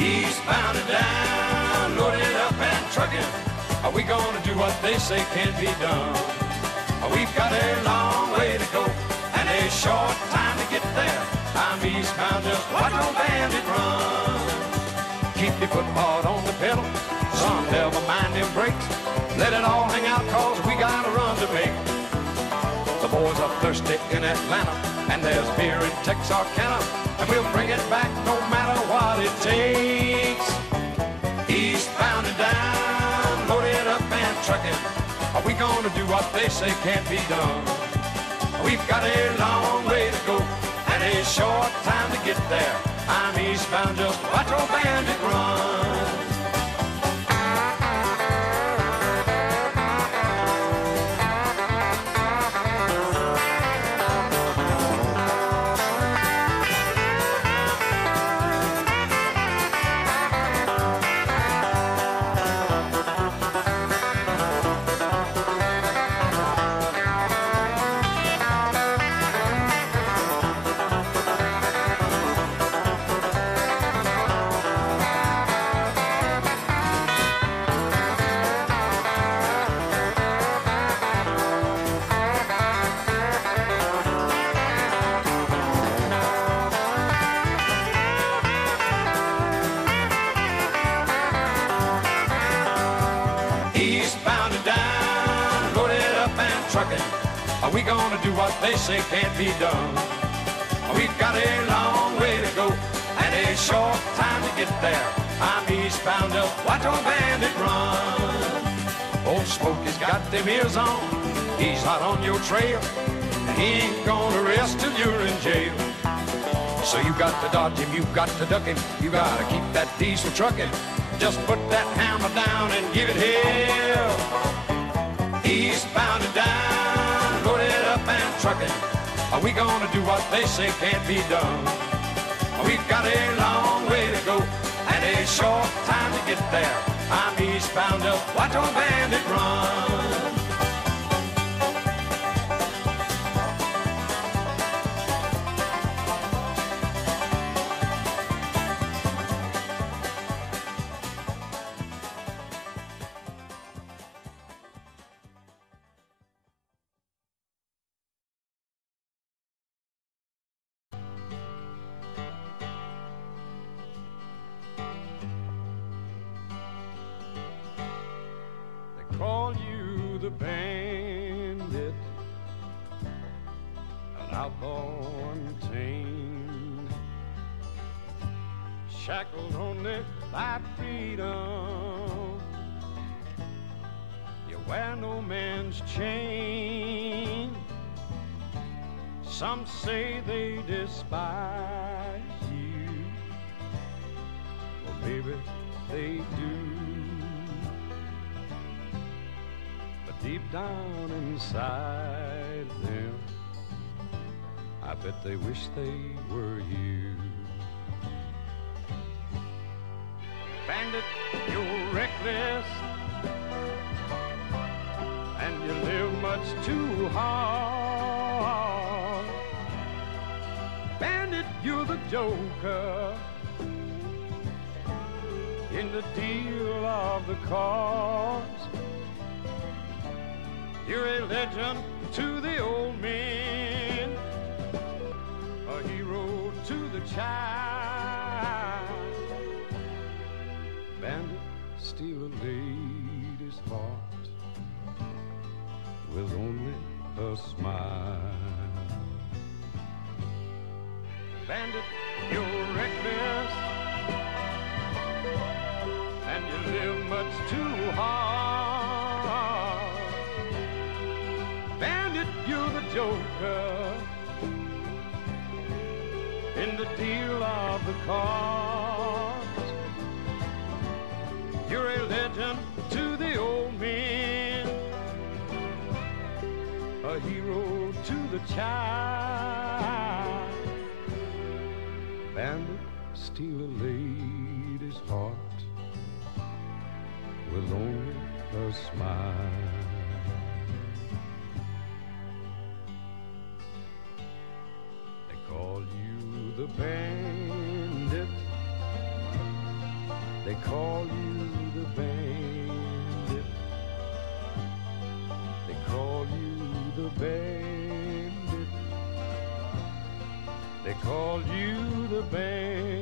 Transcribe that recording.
Eastbound and down, loaded up and trucking. Are we gonna do what they say can't be done? We've got a long way to go and a short time to get there. I'm eastbound, just watch old bandit run. Keep your foot hard on the pedal, son, never mind them brakes. Let it all hang out, cause we got a run to make. The boys are thirsty in Atlanta, and there's beer in Texarkana, and we'll bring it back no matter what it takes. Eastbound and down, loaded up and trucking. Are we gonna do what they say can't be done? We've got a long way to go and a short time to get there. I'm eastbound, just watch old bandit run. Eastbound and down, loaded up and trucking. Are we gonna do what they say can't be done? We've got a long way to go and a short time to get there. I'm eastbound, just watch old bandit run. Old Smokey's got them ears on, he's hot on your trail, and he ain't gonna rest till you're in jail. So you got to dodge him, you got to duck him, you gotta keep that diesel trucking. Just put that hammer down and give it hell. Eastbound and down, loaded up and trucking. Are we gonna do what they say can't be done? We've got a long way to go and a short time to get there. I'm eastbound, just watch old bandit run. Call you the bandit, an outlaw untamed, shackled only by freedom. You wear no man's chain. Some say they despise you, well, baby, they do. Deep down inside them, I bet they wish they were you. Bandit, you're reckless, and you live much too hard. Bandit, you're the joker in the deal of the cards. You're a legend to the old men, a hero to the child. Bandit, steal a lady's heart with only a smile. Bandit, you're reckless, and you live much too hard. Bandit, you're the joker in the deal of the cards. You're a legend to the old men, a hero to the child. Bandit, steal a lady's heart with only a smile. Call you the bandit, call you the bandit. They call you the bandit. They call you the bandit.